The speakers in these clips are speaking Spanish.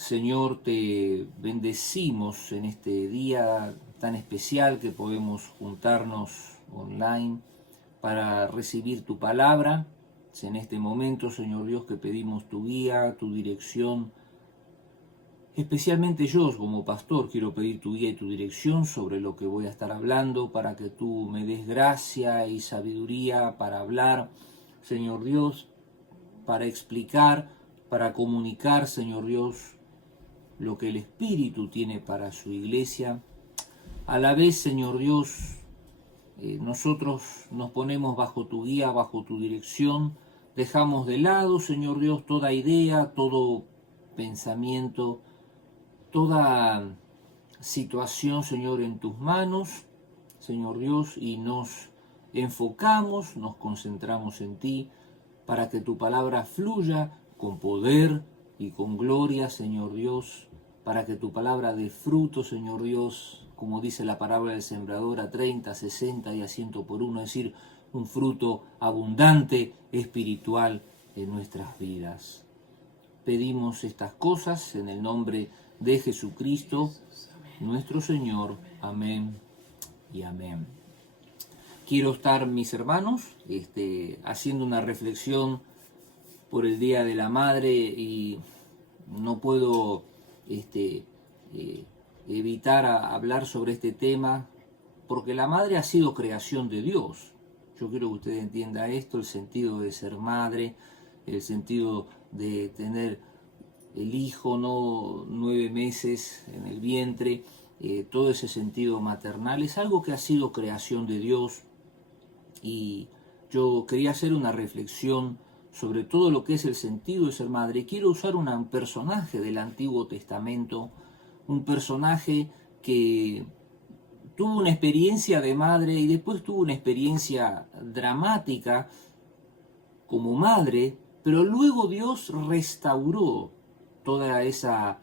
Señor, te bendecimos en este día tan especial que podemos juntarnos online para recibir tu palabra. Es en este momento, Señor Dios, que pedimos tu guía, tu dirección. Especialmente yo, como pastor, quiero pedir tu guía y tu dirección sobre lo que voy a estar hablando, para que tú me des gracia y sabiduría para hablar, Señor Dios, para explicar, para comunicar, Señor Dios, lo que el Espíritu tiene para su iglesia. A la vez, Señor Dios, nosotros nos ponemos bajo tu guía, bajo tu dirección, dejamos de lado, Señor Dios, toda idea, todo pensamiento, toda situación, Señor, en tus manos, Señor Dios, y nos enfocamos, nos concentramos en ti, para que tu palabra fluya con poder y con gloria, Señor Dios, para que tu palabra dé fruto, Señor Dios, como dice la parábola del sembrador, a 30, 60 y a 100 por uno, es decir, un fruto abundante, espiritual en nuestras vidas. Pedimos estas cosas en el nombre de Jesucristo, nuestro Señor. Amén y amén. Quiero estar, mis hermanos, haciendo una reflexión por el Día de la Madre y no puedo evitar hablar sobre este tema porque la madre ha sido creación de Dios. Yo quiero que usted entienda esto, el sentido de ser madre, el sentido de tener el hijo, no 9 meses en el vientre, todo ese sentido maternal es algo que ha sido creación de Dios. Y yo quería hacer una reflexión sobre todo lo que es el sentido de ser madre. Quiero usar un personaje del Antiguo Testamento, un personaje que tuvo una experiencia de madre y después tuvo una experiencia dramática como madre, pero luego Dios restauró toda esa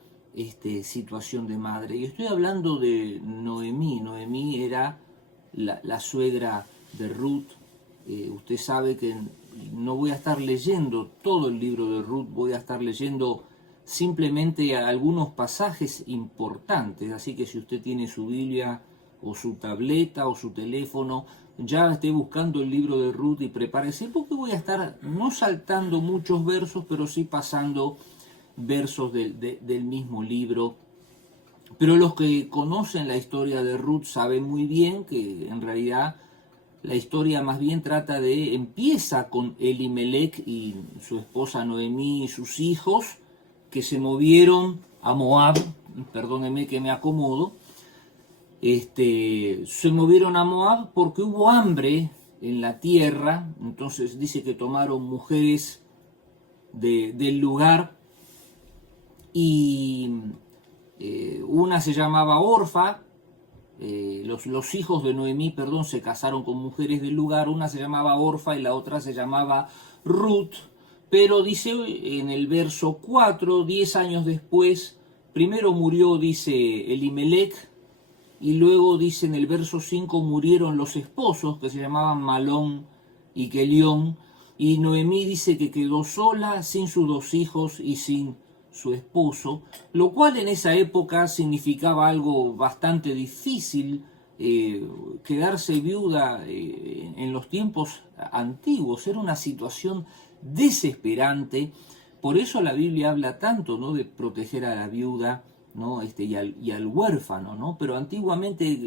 situación de madre. Y estoy hablando de Noemí. Noemí era la suegra de Ruth. Usted sabe que no voy a estar leyendo todo el libro de Ruth, voy a estar leyendo simplemente algunos pasajes importantes, así que si usted tiene su Biblia o su tableta o su teléfono, ya esté buscando el libro de Ruth y prepárese, porque voy a estar no saltando muchos versos, pero sí pasando versos del mismo libro. Pero los que conocen la historia de Ruth saben muy bien que en realidad la historia más bien empieza con Elimelech y su esposa Noemí y sus hijos que se movieron a Moab, perdónenme que me acomodo, se movieron a Moab porque hubo hambre en la tierra, entonces dice que tomaron mujeres del lugar y una se llamaba Orfa. Los hijos de Noemí, se casaron con mujeres del lugar, una se llamaba Orfa y la otra se llamaba Ruth, pero dice en el verso 4, 10 años después, primero murió, dice Elimelech, y luego dice en el verso 5 murieron los esposos que se llamaban Malón y Kelión, y Noemí dice que quedó sola, sin sus 2 hijos y sin su esposo, lo cual en esa época significaba algo bastante difícil. Quedarse viuda en los tiempos antiguos era una situación desesperante. Por eso la Biblia habla tanto, ¿no?, de proteger a la viuda, ¿no?, y al huérfano, ¿no? Pero antiguamente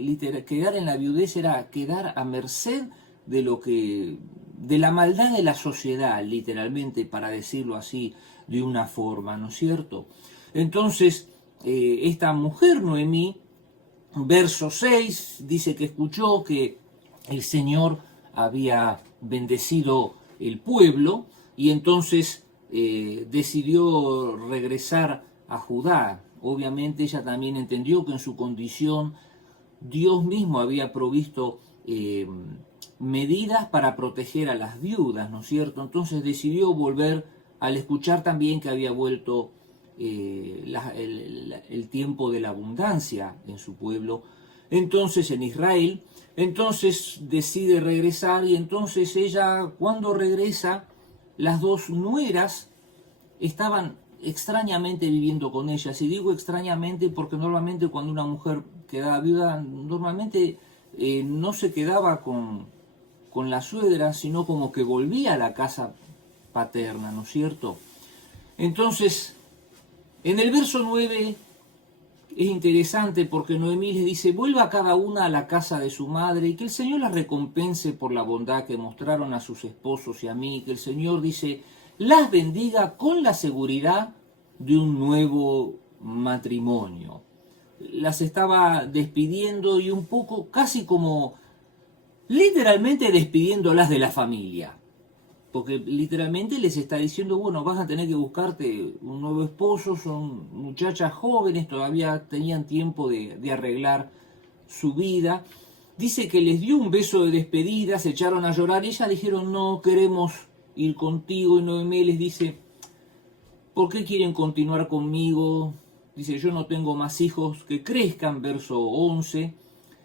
quedar en la viudez era quedar a merced de la maldad de la sociedad, literalmente, para decirlo así de una forma, ¿no es cierto? Entonces, esta mujer, Noemí, verso 6, dice que escuchó que el Señor había bendecido el pueblo y entonces decidió regresar a Judá. Obviamente ella también entendió que en su condición Dios mismo había provisto medidas para proteger a las viudas, ¿no es cierto? Entonces decidió volver al escuchar también que había vuelto el tiempo de la abundancia en su pueblo, entonces en Israel. Entonces decide regresar y entonces ella, cuando regresa, las 2 nueras estaban extrañamente viviendo con ella. Si digo extrañamente porque normalmente cuando una mujer quedaba viuda, normalmente no se quedaba con la suegra, sino como que volvía a la casa paterna, ¿no es cierto? Entonces, en el verso 9 es interesante porque Noemí les dice, vuelva cada una a la casa de su madre y que el Señor las recompense por la bondad que mostraron a sus esposos y a mí, que el Señor, dice, las bendiga con la seguridad de un nuevo matrimonio. Las estaba despidiendo y un poco casi como literalmente despidiéndolas de la familia. Porque literalmente les está diciendo, bueno, vas a tener que buscarte un nuevo esposo, son muchachas jóvenes, todavía tenían tiempo de arreglar su vida. Dice que les dio un beso de despedida, se echaron a llorar y ellas dijeron, no queremos ir contigo. Y Noemí les dice, ¿por qué quieren continuar conmigo? Dice, yo no tengo más hijos, que crezcan, verso 11.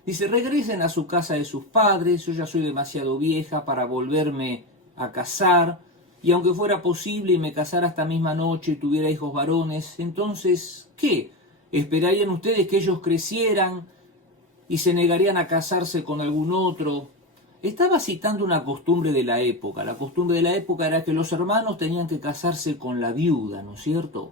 Dice, regresen a su casa de sus padres, yo ya soy demasiado vieja para volverme a casar, y aunque fuera posible y me casara esta misma noche y tuviera hijos varones, entonces, ¿qué? ¿Esperarían ustedes que ellos crecieran y se negarían a casarse con algún otro? Estaba citando una costumbre de la época. La costumbre de la época era que los hermanos tenían que casarse con la viuda, ¿no es cierto?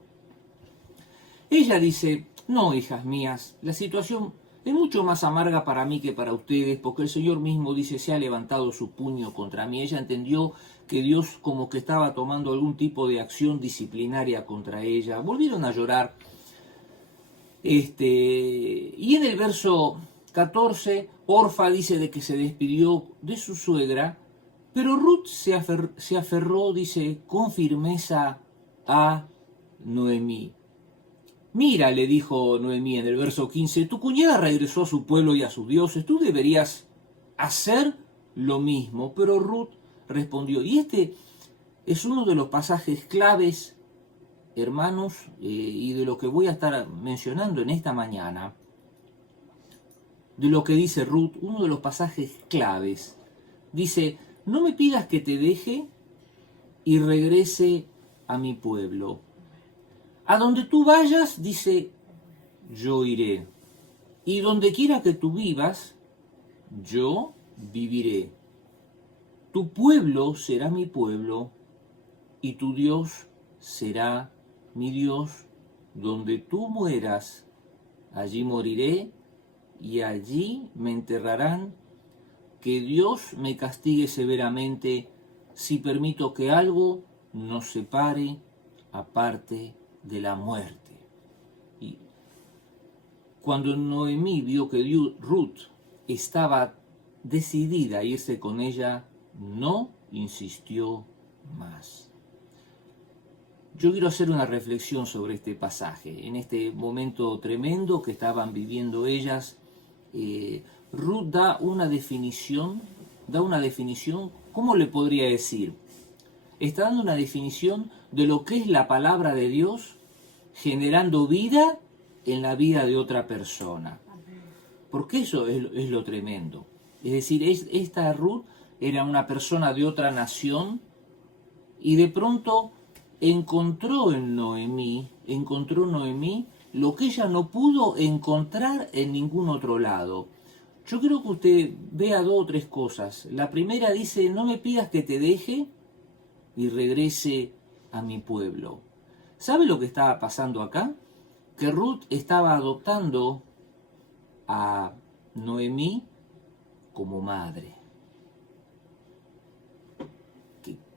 Ella dice, no, hijas mías, la situación es mucho más amarga para mí que para ustedes, porque el Señor mismo dice, se ha levantado su puño contra mí. Ella entendió que Dios como que estaba tomando algún tipo de acción disciplinaria contra ella. Volvieron a llorar. Y en el verso 14, Orfa dice de que se despidió de su suegra, pero Ruth se aferró, dice, con firmeza a Noemí. Mira, le dijo Noemí en el verso 15, tu cuñada regresó a su pueblo y a sus dioses, tú deberías hacer lo mismo. Pero Ruth respondió, y este es uno de los pasajes claves, hermanos, y de lo que voy a estar mencionando en esta mañana, de lo que dice Ruth, uno de los pasajes claves. Dice, no me pidas que te deje y regrese a mi pueblo. A donde tú vayas, dice, yo iré. Y donde quiera que tú vivas, yo viviré. Tu pueblo será mi pueblo, y tu Dios será mi Dios. Donde tú mueras, allí moriré, y allí me enterrarán. Que Dios me castigue severamente si permito que algo nos separe aparte de la muerte. Y cuando Noemí vio que Ruth estaba decidida a irse con ella, no insistió más. Yo quiero hacer una reflexión sobre este pasaje. En este momento tremendo que estaban viviendo ellas, Ruth da una definición, ¿cómo le podría decir? Está dando una definición de lo que es la palabra de Dios generando vida en la vida de otra persona. Porque eso es lo tremendo. Es decir, esta Ruth era una persona de otra nación y de pronto encontró Noemí lo que ella no pudo encontrar en ningún otro lado. Yo quiero que usted vea 2 o 3 cosas. La primera dice, no me pidas que te deje y regrese a mi pueblo. ¿Sabe lo que estaba pasando acá? Que Ruth estaba adoptando a Noemí como madre.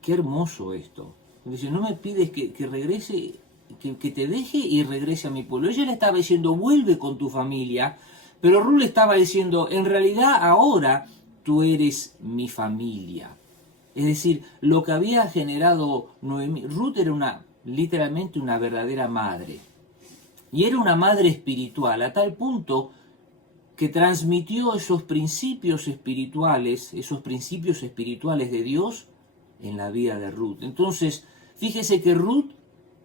Qué hermoso esto. Dice, no me pides que regrese, que te deje y regrese a mi pueblo. Ella le estaba diciendo, vuelve con tu familia, pero Ruth le estaba diciendo, en realidad ahora tú eres mi familia. Es decir, lo que había generado Noemí, Ruth era literalmente una verdadera madre. Y era una madre espiritual, a tal punto que transmitió esos principios espirituales de Dios en la vida de Ruth. Entonces, fíjese que Ruth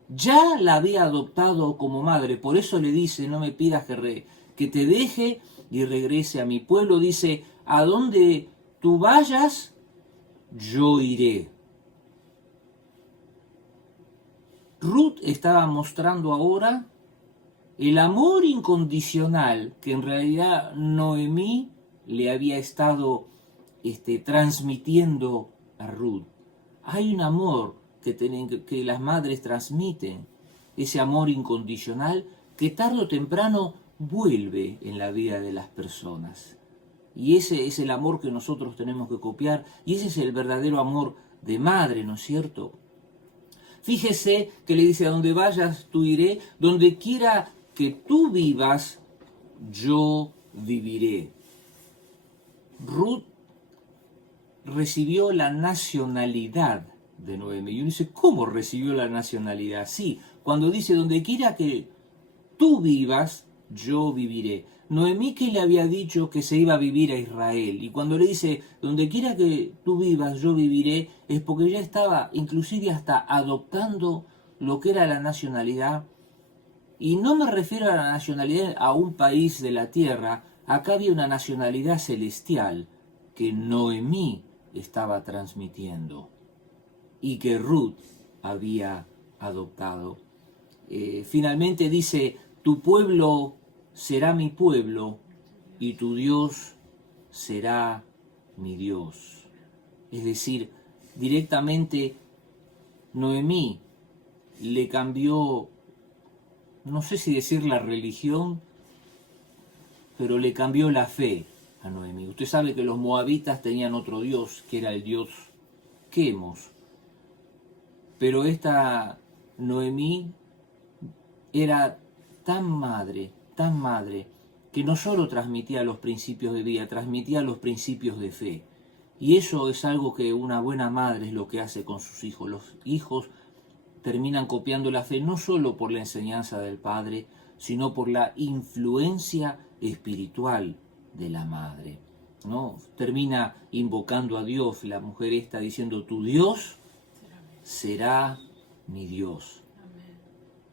ya la había adoptado como madre, por eso le dice, no me pidas que te deje y regrese a mi pueblo. Dice, a donde tú vayas, yo iré. Ruth estaba mostrando ahora el amor incondicional que en realidad Noemí le había estado transmitiendo a Ruth. Hay un amor que las madres transmiten, ese amor incondicional que tarde o temprano vuelve en la vida de las personas. Y ese es el amor que nosotros tenemos que copiar, y ese es el verdadero amor de madre, ¿no es cierto? Fíjese que le dice: a donde vayas tú iré, donde quiera que tú vivas, yo viviré. Ruth recibió la nacionalidad de Noemi. Y uno dice: ¿cómo recibió la nacionalidad? Sí, cuando dice: donde quiera que tú vivas, yo viviré. Noemí, que le había dicho que se iba a vivir a Israel, y cuando le dice: donde quiera que tú vivas, yo viviré, es porque ya estaba inclusive hasta adoptando lo que era la nacionalidad. Y no me refiero a la nacionalidad a un país de la tierra, acá había una nacionalidad celestial que Noemí estaba transmitiendo y que Ruth había adoptado. Finalmente dice: tu pueblo será mi pueblo y tu Dios será mi Dios. Es decir, directamente Noemí le cambió, no sé si decir la religión, pero le cambió la fe a Noemí. Usted sabe que los moabitas tenían otro dios, que era el dios Quemos. Pero esta Noemí era tan madre, que no solo transmitía los principios de vida, transmitía los principios de fe. Y eso es algo que una buena madre es lo que hace con sus hijos. Los hijos terminan copiando la fe no solo por la enseñanza del padre, sino por la influencia espiritual de la madre, ¿no? Termina invocando a Dios, la mujer está diciendo: tu Dios será mi Dios.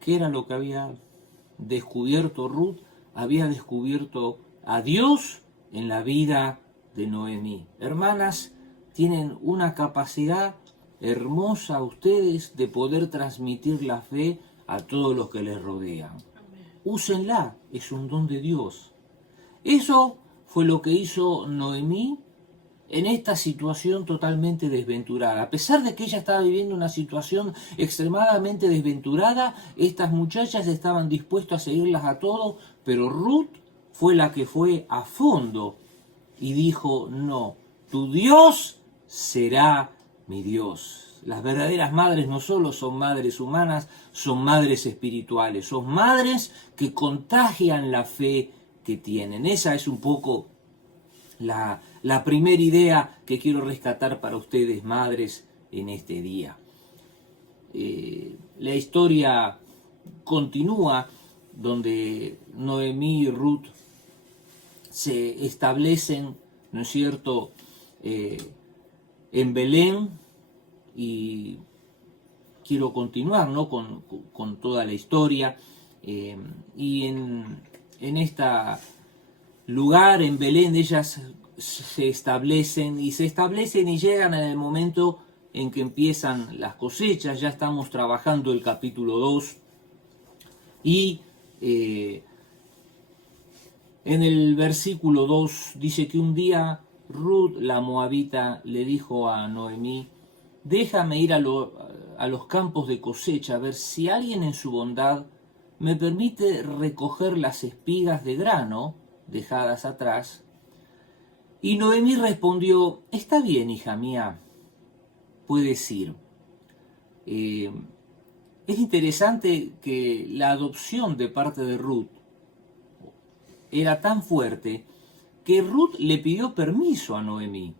¿Qué era lo que había descubierto Ruth? Había descubierto a Dios en la vida de Noemí. Hermanas, tienen una capacidad hermosa ustedes de poder transmitir la fe a todos los que les rodean. Úsenla, es un don de Dios. Eso fue lo que hizo Noemí en esta situación totalmente desventurada. A pesar de que ella estaba viviendo una situación extremadamente desventurada, estas muchachas estaban dispuestas a seguirlas a todos, pero Ruth fue la que fue a fondo y dijo: no, tu Dios será mi Dios. Las verdaderas madres no solo son madres humanas, son madres espirituales, son madres que contagian la fe que tienen. Esa es un poco la primera idea que quiero rescatar para ustedes, madres, en este día. La historia continúa donde Noemí y Ruth se establecen, ¿no es cierto?, en Belén, y quiero continuar, ¿no?, con toda la historia. Y en este lugar, en Belén, ellas se establecen y llegan en el momento en que empiezan las cosechas. Ya estamos trabajando el capítulo 2 y en el versículo 2 dice que un día Ruth la moabita le dijo a Noemí: déjame ir a los campos de cosecha, a ver si alguien en su bondad me permite recoger las espigas de grano dejadas atrás. Y Noemí respondió: está bien, hija mía, puedes ir. Es interesante que la adopción de parte de Ruth era tan fuerte que Ruth le pidió permiso a Noemí.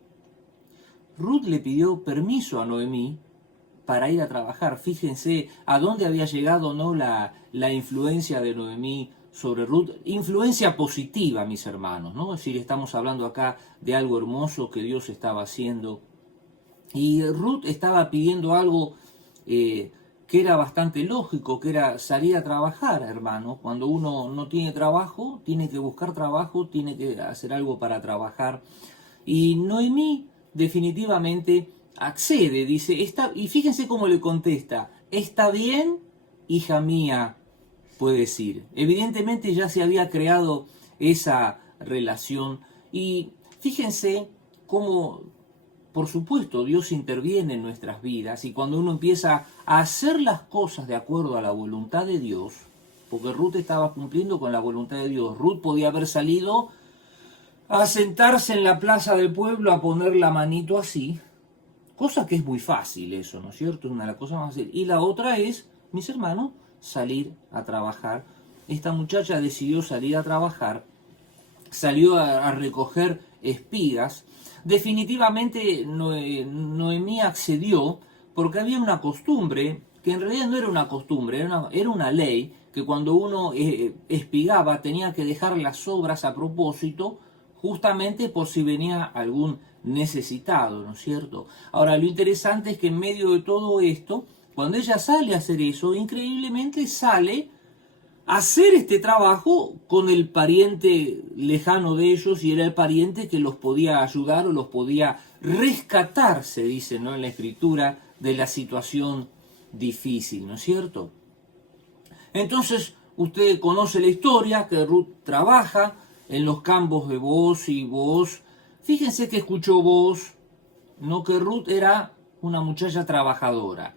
Ruth le pidió permiso a Noemí para ir a trabajar. Fíjense a dónde había llegado, ¿no?, la influencia de Noemí sobre Ruth. Influencia positiva, mis hermanos, ¿no? Es decir, estamos hablando acá de algo hermoso que Dios estaba haciendo. Y Ruth estaba pidiendo algo que era bastante lógico, que era salir a trabajar, hermano. Cuando uno no tiene trabajo, tiene que buscar trabajo, tiene que hacer algo para trabajar. Y Noemí definitivamente accede, dice, y fíjense cómo le contesta: está bien, hija mía, puedes ir. Evidentemente ya se había creado esa relación y fíjense cómo, por supuesto, Dios interviene en nuestras vidas y cuando uno empieza a hacer las cosas de acuerdo a la voluntad de Dios, porque Ruth estaba cumpliendo con la voluntad de Dios. Ruth podía haber salido a sentarse en la plaza del pueblo a poner la manito así, cosa que es muy fácil eso, ¿no es cierto? Una de las cosas más fáciles. Y la otra es, mis hermanos, salir a trabajar. Esta muchacha decidió salir a trabajar, salió a recoger espigas. Definitivamente Noemí accedió porque había una costumbre, que en realidad no era una costumbre, era una ley, que cuando uno espigaba tenía que dejar las sobras a propósito, justamente por si venía algún necesitado, ¿no es cierto? Ahora, lo interesante es que en medio de todo esto, cuando ella sale a hacer eso, increíblemente sale a hacer este trabajo con el pariente lejano de ellos, y era el pariente que los podía ayudar o los podía rescatar, se dice, ¿no?, en la escritura, de la situación difícil, ¿no es cierto? Entonces, usted conoce la historia, que Ruth trabaja en los campos de Booz, y Booz, fíjense que escuchó Booz, no, que Ruth era una muchacha trabajadora.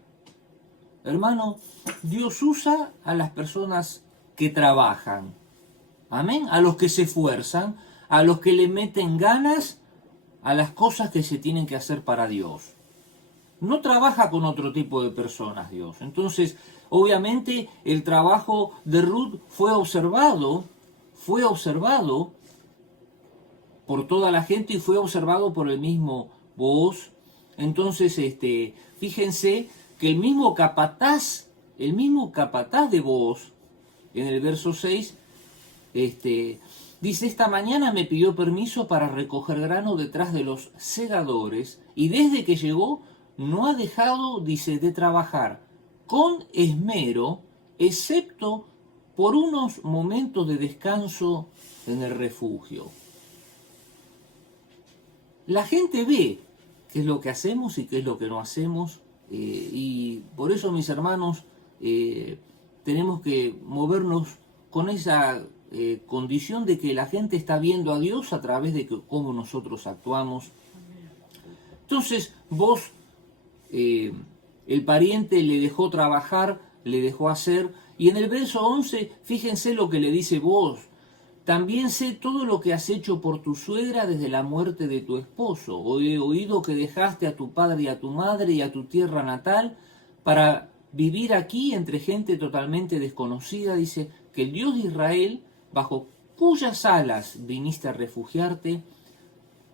Hermano, Dios usa a las personas que trabajan, amén, a los que se esfuerzan, a los que le meten ganas a las cosas que se tienen que hacer para Dios. No trabaja con otro tipo de personas Dios. Entonces, obviamente, el trabajo de Ruth fue observado por toda la gente y fue observado por el mismo Booz. Entonces, fíjense que el mismo capataz de Booz, en el verso 6, dice: esta mañana me pidió permiso para recoger grano detrás de los segadores, y desde que llegó no ha dejado, dice, de trabajar con esmero, excepto por unos momentos de descanso en el refugio. La gente ve qué es lo que hacemos y qué es lo que no hacemos, y por eso, mis hermanos, tenemos que movernos con esa condición de que la gente está viendo a Dios a través de cómo nosotros actuamos. Entonces, vos, el pariente le dejó trabajar, le dejó hacer, y en el verso 11, fíjense lo que le dice Booz: también sé todo lo que has hecho por tu suegra desde la muerte de tu esposo. He oído que dejaste a tu padre y a tu madre y a tu tierra natal para vivir aquí entre gente totalmente desconocida. Dice que el Dios de Israel, bajo cuyas alas viniste a refugiarte,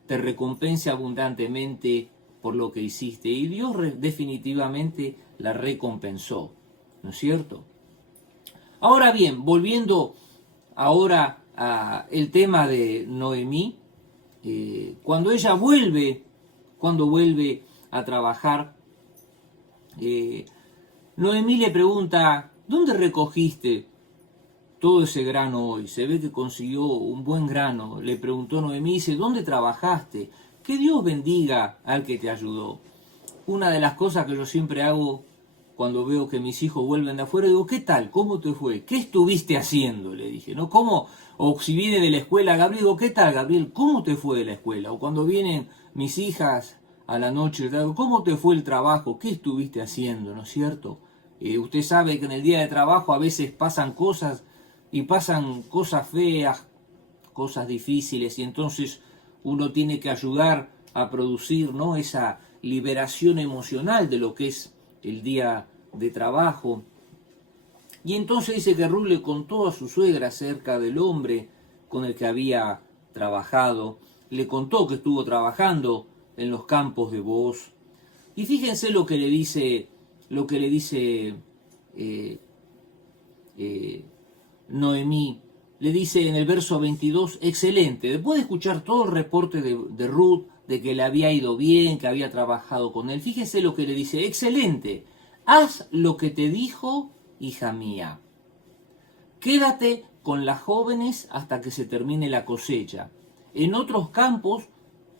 te recompense abundantemente por lo que hiciste. Y Dios definitivamente la recompensó, ¿no es cierto? Ahora bien, volviendo ahora el tema de Noemí, cuando ella vuelve a trabajar, Noemí le pregunta: ¿dónde recogiste todo ese grano hoy? Se ve que consiguió un buen grano. Le preguntó Noemí, dice: ¿dónde trabajaste? Que Dios bendiga al que te ayudó. Una de las cosas que yo siempre hago cuando veo que mis hijos vuelven de afuera, digo: ¿qué tal? ¿Cómo te fue? ¿Qué estuviste haciendo? Le dije, ¿no? ¿Cómo? O si viene de la escuela Gabriel, digo: ¿qué tal, Gabriel? ¿Cómo te fue de la escuela? O cuando vienen mis hijas a la noche, digo: ¿cómo te fue el trabajo? ¿Qué estuviste haciendo? ¿No es cierto? Usted sabe que en el día de trabajo a veces pasan cosas, y pasan cosas feas, cosas difíciles, y entonces uno tiene que ayudar a producir, ¿no?, esa liberación emocional de lo que es el día de trabajo. Y entonces dice que Ruth le contó a su suegra acerca del hombre con el que había trabajado, le contó que estuvo trabajando en los campos de Booz. Y fíjense lo que le dice Noemí. Le dice en el verso 22, excelente, después de escuchar todo el reporte de Ruth, de que le había ido bien, que había trabajado con él, fíjese lo que le dice: excelente, haz lo que te dijo, hija mía. Quédate con las jóvenes hasta que se termine la cosecha. En otros campos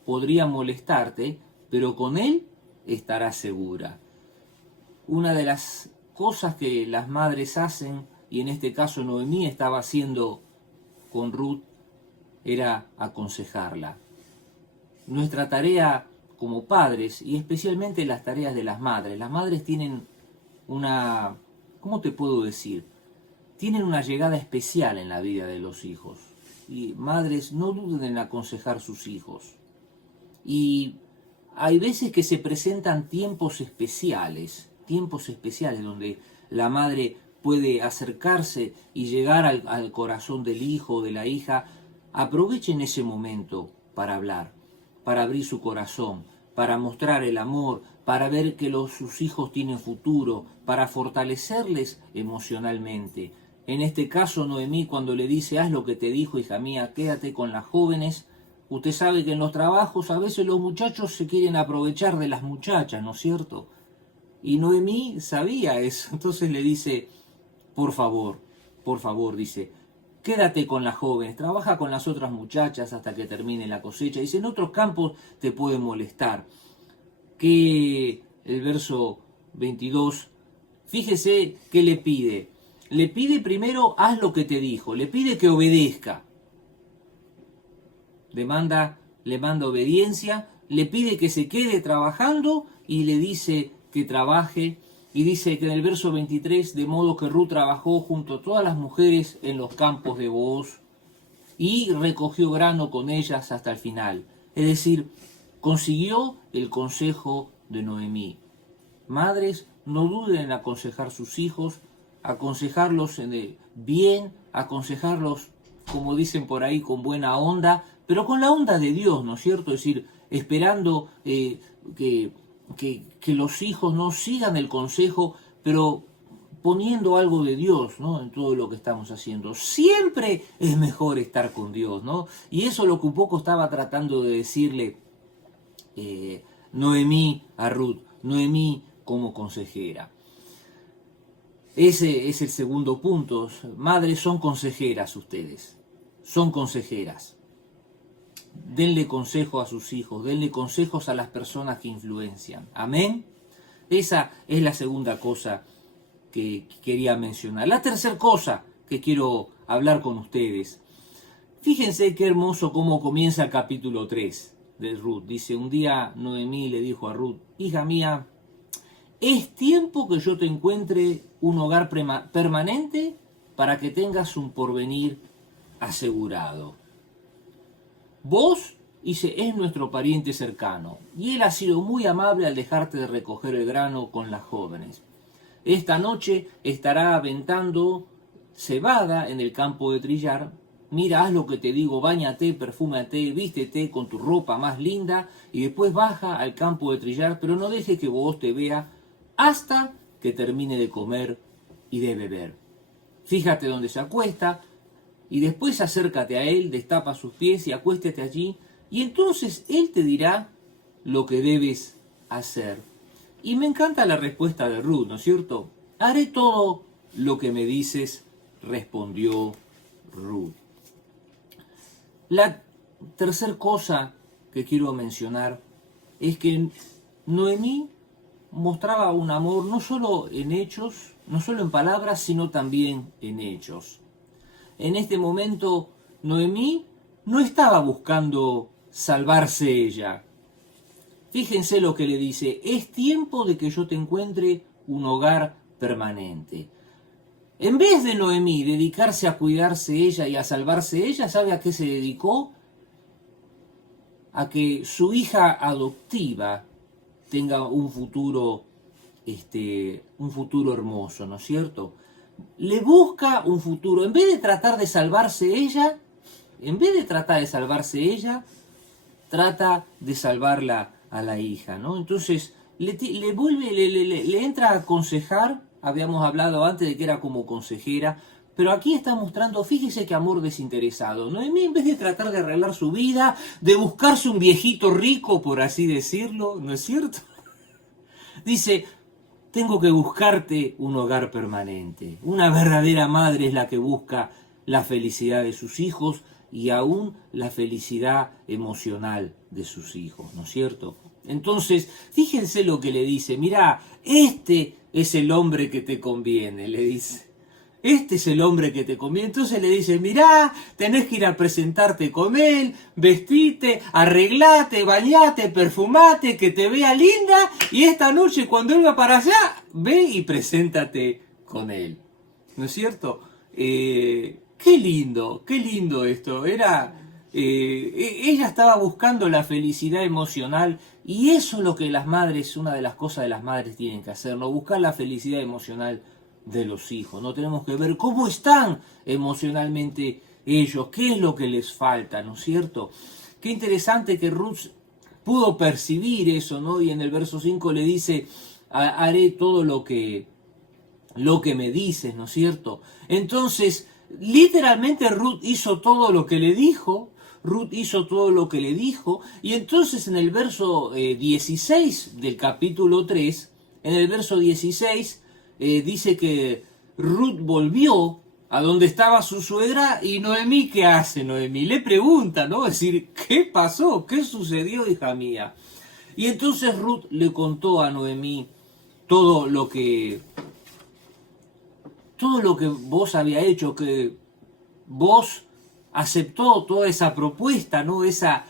podría molestarte, pero con él estarás segura. Una de las cosas que las madres hacen, y en este caso Noemí estaba haciendo con Ruth, era aconsejarla. Nuestra tarea como padres, y especialmente las tareas de las madres tienen una, ¿cómo te puedo decir? Tienen una llegada especial en la vida de los hijos. Y madres, no duden en aconsejar sus hijos. Y hay veces que se presentan tiempos especiales donde la madre puede acercarse y llegar al corazón del hijo o de la hija. Aprovechen ese momento para hablar, para abrir su corazón, para mostrar el amor, para ver que sus hijos tienen futuro, para fortalecerles emocionalmente. En este caso, Noemí, cuando le dice, haz lo que te dijo, hija mía, quédate con las jóvenes. Usted sabe que en los trabajos a veces los muchachos se quieren aprovechar de las muchachas, ¿no es cierto? Y Noemí sabía eso, entonces le dice, por favor, dice, quédate con las jóvenes, trabaja con las otras muchachas hasta que termine la cosecha. Dice, en otros campos te pueden molestar. Que el verso 22, fíjese qué le pide. Le pide primero, haz lo que te dijo, le pide que obedezca. Le manda obediencia, le pide que se quede trabajando y le dice que trabaje. Y dice que en el verso 23, de modo que Ruth trabajó junto a todas las mujeres en los campos de Booz y recogió grano con ellas hasta el final. Es decir, consiguió el consejo de Noemí. Madres, no duden en aconsejar sus hijos, aconsejarlos bien, aconsejarlos, como dicen por ahí, con buena onda, pero con la onda de Dios, ¿no es cierto? Es decir, esperando que los hijos no sigan el consejo, pero poniendo algo de Dios, ¿no? En todo lo que estamos haciendo. Siempre es mejor estar con Dios, ¿no? Y eso es lo que un poco estaba tratando de decirle Noemí a Ruth, Noemí como consejera. Ese es el segundo punto. Madres, son consejeras ustedes, son consejeras. Denle consejo a sus hijos, denle consejos a las personas que influencian. Amén. Esa es la segunda cosa que quería mencionar. La tercera cosa que quiero hablar con ustedes. Fíjense qué hermoso cómo comienza el capítulo 3 de Ruth. Dice, un día Noemí le dijo a Ruth, hija mía, es tiempo que yo te encuentre un hogar permanente para que tengas un porvenir asegurado. Vos, dice, es nuestro pariente cercano, y él ha sido muy amable al dejarte de recoger el grano con las jóvenes. Esta noche estará aventando cebada en el campo de trillar. Mira, haz lo que te digo, báñate, perfúmate, vístete con tu ropa más linda y después baja al campo de trillar, pero no deje que vos te vea hasta que termine de comer y de beber. Fíjate dónde se acuesta y después acércate a él, destapa sus pies y acuéstate allí y entonces él te dirá lo que debes hacer. Y me encanta la respuesta de Ruth, ¿no es cierto? Haré todo lo que me dices, respondió Ruth. La tercera cosa que quiero mencionar es que Noemí mostraba un amor no solo en hechos, no solo en palabras, sino también en hechos. En este momento, Noemí no estaba buscando salvarse ella. Fíjense lo que le dice, es tiempo de que yo te encuentre un hogar permanente. En vez de Noemí dedicarse a cuidarse ella y a salvarse ella, ¿sabe a qué se dedicó? A que su hija adoptiva tenga un futuro hermoso, ¿no es cierto? Le busca un futuro, en vez de tratar de salvarse ella, trata de salvarla a la hija, ¿no? Entonces le entra a aconsejar. Habíamos hablado antes de que era como consejera, pero aquí está mostrando, fíjese qué amor desinteresado, ¿no? En vez de tratar de arreglar su vida, de buscarse un viejito rico, por así decirlo, ¿no es cierto? Dice, tengo que buscarte un hogar permanente. Una verdadera madre es la que busca la felicidad de sus hijos y aún la felicidad emocional de sus hijos, ¿no es cierto? Entonces, fíjense lo que le dice, mirá, este es el hombre que te conviene, le dice. Este es el hombre que te conviene. Entonces le dice, mirá, tenés que ir a presentarte con él, vestite, arreglate, bañate, perfumate, que te vea linda, y esta noche cuando él va para allá, ve y preséntate con él. ¿No es cierto? Qué lindo esto. Ella estaba buscando la felicidad emocional, y eso es lo que las madres, una de las cosas de las madres tienen que hacer, ¿no? Buscar la felicidad emocional de los hijos. No tenemos que ver cómo están emocionalmente ellos, qué es lo que les falta, ¿no es cierto? Qué interesante que Ruth pudo percibir eso, ¿no? Y en el verso 5 le dice, haré todo lo que me dices, ¿no es cierto? Entonces, literalmente Ruth hizo todo lo que le dijo, y entonces en el verso 16 del capítulo 3, en el verso 16, dice que Ruth volvió a donde estaba su suegra, y Noemí, ¿qué hace Noemí? Le pregunta, ¿no? Es decir, ¿qué pasó? ¿Qué sucedió, hija mía? Y entonces Ruth le contó a Noemí todo lo que vos había hecho, que vos aceptó toda esa propuesta, ¿no? Esa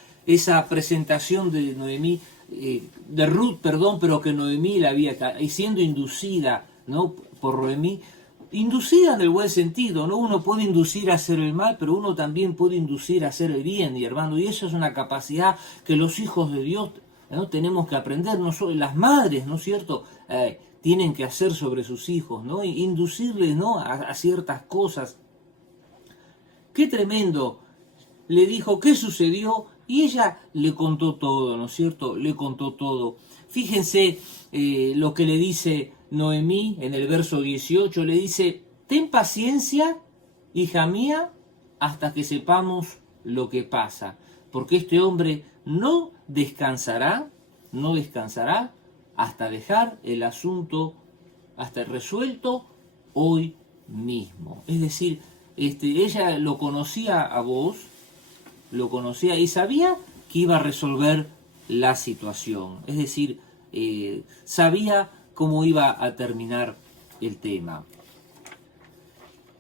presentación de Noemí, de Ruth, perdón, pero que Noemí la había, y siendo inducida, ¿no? Por Noemí, inducida en el buen sentido, ¿no? Uno puede inducir a hacer el mal, pero uno también puede inducir a hacer el bien, y hermano, y eso es una capacidad que los hijos de Dios, ¿no? Tenemos que aprender, no solo las madres, ¿no es cierto? Tienen que hacer sobre sus hijos, ¿no? Inducirles, ¿no? a ciertas cosas. Qué tremendo. Le dijo qué sucedió y ella le contó todo, ¿no es cierto? Le contó todo. Fíjense lo que le dice Noemí en el verso 18. Le dice, ten paciencia, hija mía, hasta que sepamos lo que pasa. Porque este hombre no descansará hasta dejar el asunto, hasta resuelto hoy mismo. Es decir, ella lo conocía a vos, lo conocía y sabía que iba a resolver la situación. Es decir, sabía cómo iba a terminar el tema.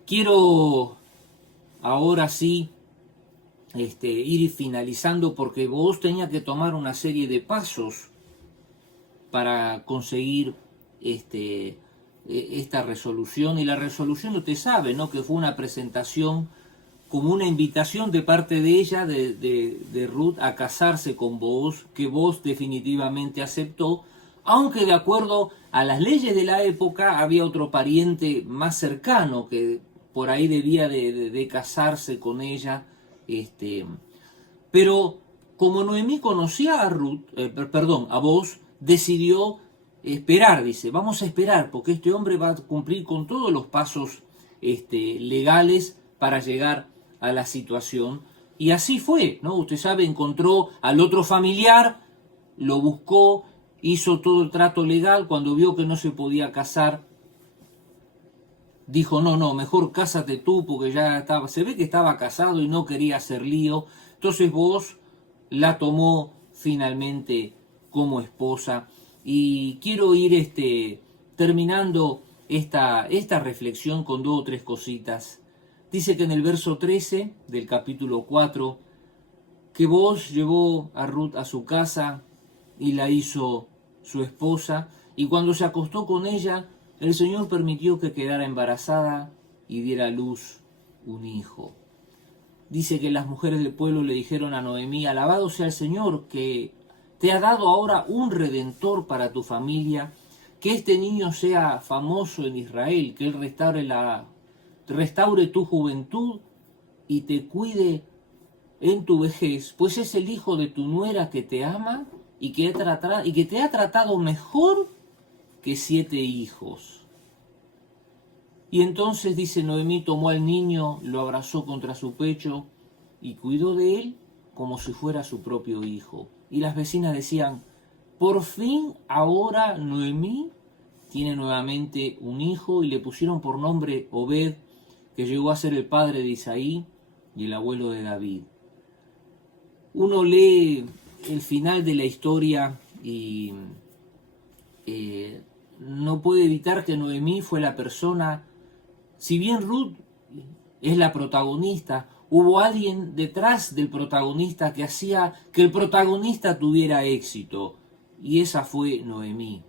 Quiero ahora sí ir finalizando, porque vos tenías que tomar una serie de pasos para conseguir esta resolución. Y la resolución, usted sabe, ¿no? Que fue una presentación como una invitación de parte de ella, de Ruth, a casarse con vos, que vos definitivamente aceptó, aunque de acuerdo a las leyes de la época había otro pariente más cercano que por ahí debía de casarse con ella, pero como Noemí conocía a Ruth, a vos, decidió esperar, dice, vamos a esperar, porque este hombre va a cumplir con todos los pasos legales para llegar a la situación. Y así fue, ¿no? Usted sabe, encontró al otro familiar, lo buscó, hizo todo el trato legal. Cuando vio que no se podía casar, dijo, no, mejor cásate tú, porque ya estaba, se ve que estaba casado y no quería hacer lío. Entonces vos la tomó finalmente como esposa. Y quiero ir terminando esta reflexión con 2 o 3 cositas. Dice que en el verso 13 del capítulo 4, que vos llevó a Ruth a su casa y la hizo su esposa, y cuando se acostó con ella, el Señor permitió que quedara embarazada y diera a luz un hijo. Dice que las mujeres del pueblo le dijeron a Noemí, alabado sea el Señor, que te ha dado ahora un redentor para tu familia, que este niño sea famoso en Israel, que él restaure tu juventud y te cuide en tu vejez, pues es el hijo de tu nuera que te ama y que te ha tratado mejor que 7 hijos. Y entonces, dice Noemí, tomó al niño, lo abrazó contra su pecho y cuidó de él como si fuera su propio hijo. Y las vecinas decían, por fin ahora Noemí tiene nuevamente un hijo, y le pusieron por nombre Obed, que llegó a ser el padre de Isaí y el abuelo de David. Uno lee el final de la historia y no puede evitar que Noemí fue la persona, si bien Ruth es la protagonista, hubo alguien detrás del protagonista que hacía que el protagonista tuviera éxito, y esa fue Noemí.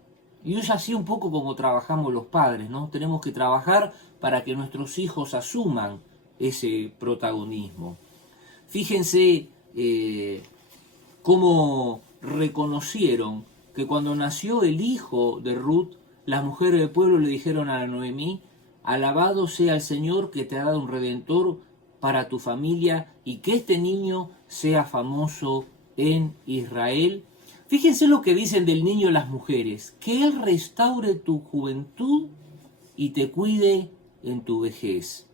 Y es así un poco como trabajamos los padres, ¿no? Tenemos que trabajar para que nuestros hijos asuman ese protagonismo. Fíjense cómo reconocieron que cuando nació el hijo de Ruth, las mujeres del pueblo le dijeron a Noemí: alabado sea el Señor que te ha dado un redentor para tu familia y que este niño sea famoso en Israel. Fíjense lo que dicen del niño las mujeres: que él restaure tu juventud y te cuide en tu vejez.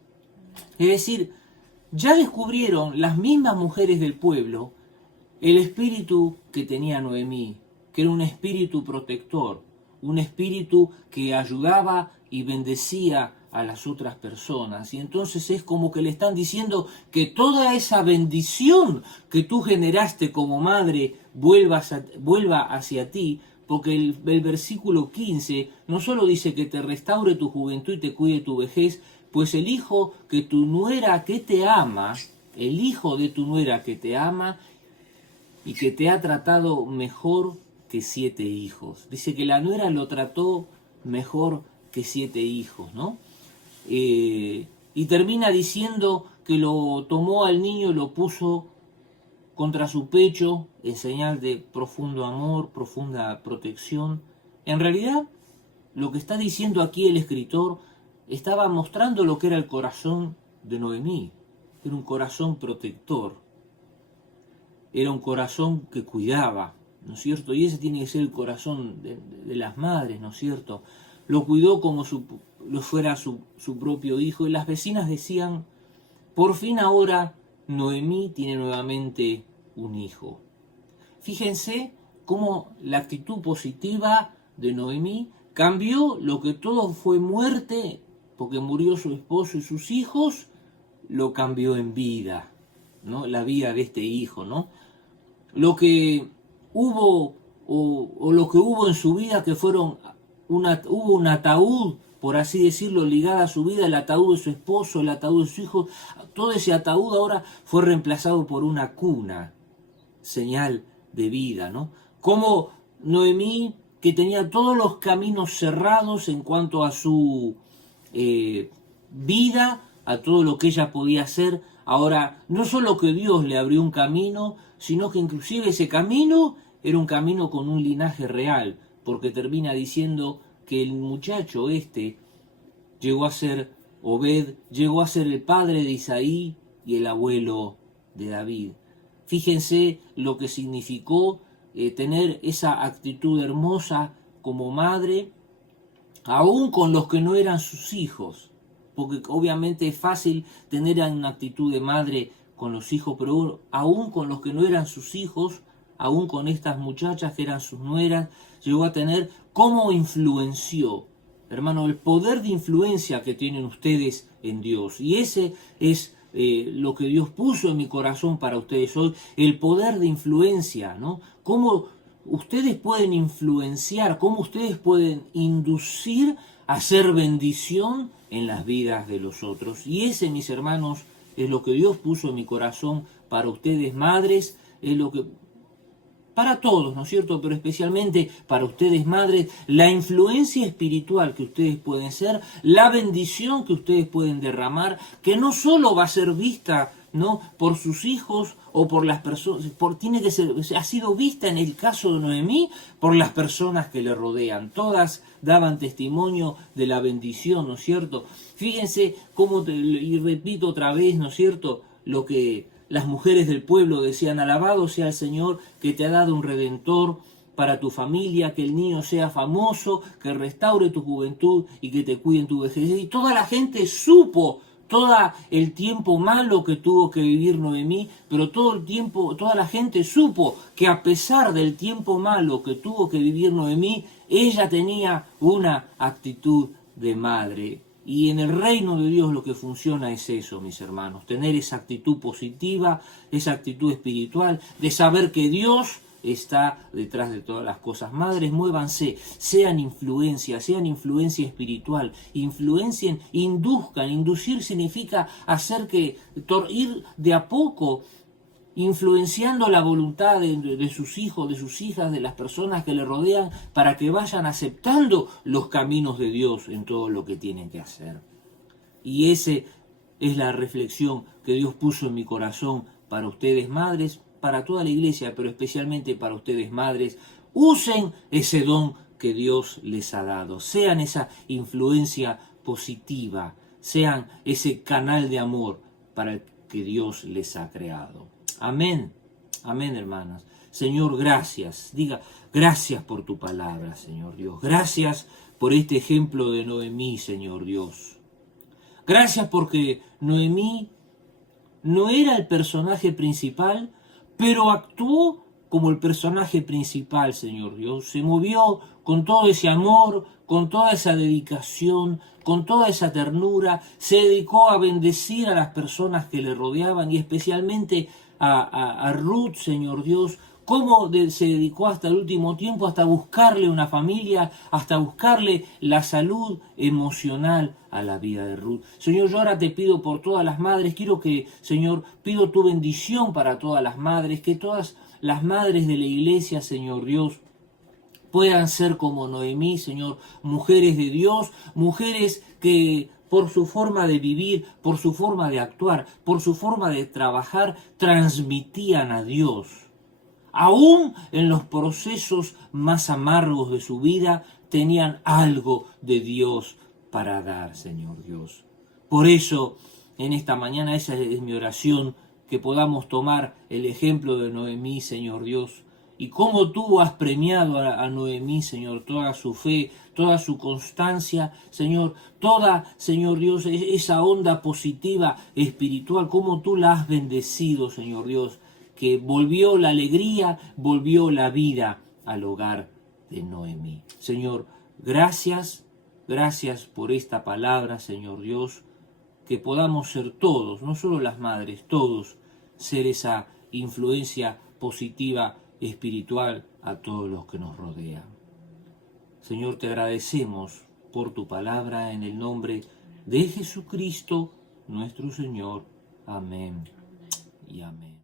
Es decir, ya descubrieron las mismas mujeres del pueblo el espíritu que tenía Noemí, que era un espíritu protector, un espíritu que ayudaba y bendecía a las otras personas. Y entonces es como que le están diciendo que toda esa bendición que tú generaste como madre vuelva hacia ti, porque el versículo 15 no solo dice que te restaure tu juventud y te cuide tu vejez, pues el hijo que tu nuera que te ama, el hijo de tu nuera que te ama y que te ha tratado mejor que 7 hijos. Dice que la nuera lo trató mejor que 7 hijos, ¿no? Y termina diciendo que lo tomó al niño y lo puso contra su pecho en señal de profundo amor, profunda protección. En realidad, lo que está diciendo aquí el escritor estaba mostrando lo que era el corazón de Noemí. Era un corazón protector, era un corazón que cuidaba, ¿no es cierto? Y ese tiene que ser el corazón de las madres, ¿no es cierto? Lo cuidó como lo fuera su propio hijo. Y las vecinas decían: por fin ahora Noemí tiene nuevamente un hijo. Fíjense cómo la actitud positiva de Noemí cambió lo que todo fue muerte, porque murió su esposo y sus hijos, lo cambió en vida, ¿no? La vida de este hijo, ¿no? Lo que hubo o lo que hubo en su vida, que hubo un ataúd, por así decirlo, ligado a su vida, el ataúd de su esposo, el ataúd de su hijo, todo ese ataúd ahora fue reemplazado por una cuna, señal de vida, ¿no? Como Noemí, que tenía todos los caminos cerrados en cuanto a su vida, a todo lo que ella podía hacer, ahora no solo que Dios le abrió un camino, sino que inclusive ese camino era un camino con un linaje real, porque termina diciendo que el muchacho llegó a ser Obed, llegó a ser el padre de Isaí y el abuelo de David. Fíjense lo que significó tener esa actitud hermosa como madre, aún con los que no eran sus hijos, porque obviamente es fácil tener una actitud de madre con los hijos, pero aún con los que no eran sus hijos, aún con estas muchachas que eran sus nueras, llegó a tener cómo influenció, hermano, el poder de influencia que tienen ustedes en Dios. Y ese es lo que Dios puso en mi corazón para ustedes hoy, el poder de influencia, ¿no? Cómo ustedes pueden influenciar, cómo ustedes pueden inducir a hacer bendición en las vidas de los otros. Y ese, mis hermanos, es lo que Dios puso en mi corazón para ustedes, madres, es lo que para todos, ¿no es cierto? Pero especialmente para ustedes, madres, la influencia espiritual que ustedes pueden ser, la bendición que ustedes pueden derramar, que no solo va a ser vista, ¿no?, por sus hijos o por las personas, tiene que ser, ha sido vista en el caso de Noemí por las personas que le rodean. Todas daban testimonio de la bendición, ¿no es cierto? Fíjense cómo, y repito otra vez, ¿no es cierto?, lo que las mujeres del pueblo decían: alabado sea el Señor que te ha dado un redentor para tu familia, que el niño sea famoso, que restaure tu juventud y que te cuide en tu vejez. Y toda la gente supo todo el tiempo malo que tuvo que vivir Noemí, pero toda la gente supo que a pesar del tiempo malo que tuvo que vivir Noemí, ella tenía una actitud de madre. Y en el reino de Dios lo que funciona es eso, mis hermanos, tener esa actitud positiva, esa actitud espiritual, de saber que Dios está detrás de todas las cosas. Madres, muévanse, sean influencia espiritual, influencien, induzcan. Inducir significa hacer que, ir de a poco, influenciando la voluntad de sus hijos, de sus hijas, de las personas que le rodean, para que vayan aceptando los caminos de Dios en todo lo que tienen que hacer. Y esa es la reflexión que Dios puso en mi corazón para ustedes, madres, para toda la iglesia, pero especialmente para ustedes, madres. Usen ese don que Dios les ha dado. Sean esa influencia positiva. Sean ese canal de amor para el que Dios les ha creado. Amén. Amén, hermanas. Señor, gracias. Diga, gracias por tu palabra, Señor Dios. Gracias por este ejemplo de Noemí, Señor Dios. Gracias porque Noemí no era el personaje principal, pero actuó como el personaje principal, Señor Dios. Se movió con todo ese amor, con toda esa dedicación, con toda esa ternura. Se dedicó a bendecir a las personas que le rodeaban y especialmente a Ruth, Señor Dios. Cómo se dedicó hasta el último tiempo, hasta buscarle una familia, hasta buscarle la salud emocional a la vida de Ruth. Señor, yo ahora te pido por todas las madres, quiero que, Señor, pido tu bendición para todas las madres, que todas las madres de la iglesia, Señor Dios, puedan ser como Noemí, Señor, mujeres de Dios, mujeres que por su forma de vivir, por su forma de actuar, por su forma de trabajar, transmitían a Dios. Aún en los procesos más amargos de su vida, tenían algo de Dios para dar, Señor Dios. Por eso, en esta mañana, esa es mi oración, que podamos tomar el ejemplo de Noemí, Señor Dios, y cómo tú has premiado a Noemí, Señor, toda su fe, toda su constancia, Señor, toda, Señor Dios, esa onda positiva espiritual, cómo tú la has bendecido, Señor Dios, que volvió la alegría, volvió la vida al hogar de Noemí. Señor, gracias por esta palabra, Señor Dios, que podamos ser todos, no solo las madres, todos, ser esa influencia positiva espiritual a todos los que nos rodean. Señor, te agradecemos por tu palabra en el nombre de Jesucristo, nuestro Señor. Amén y amén.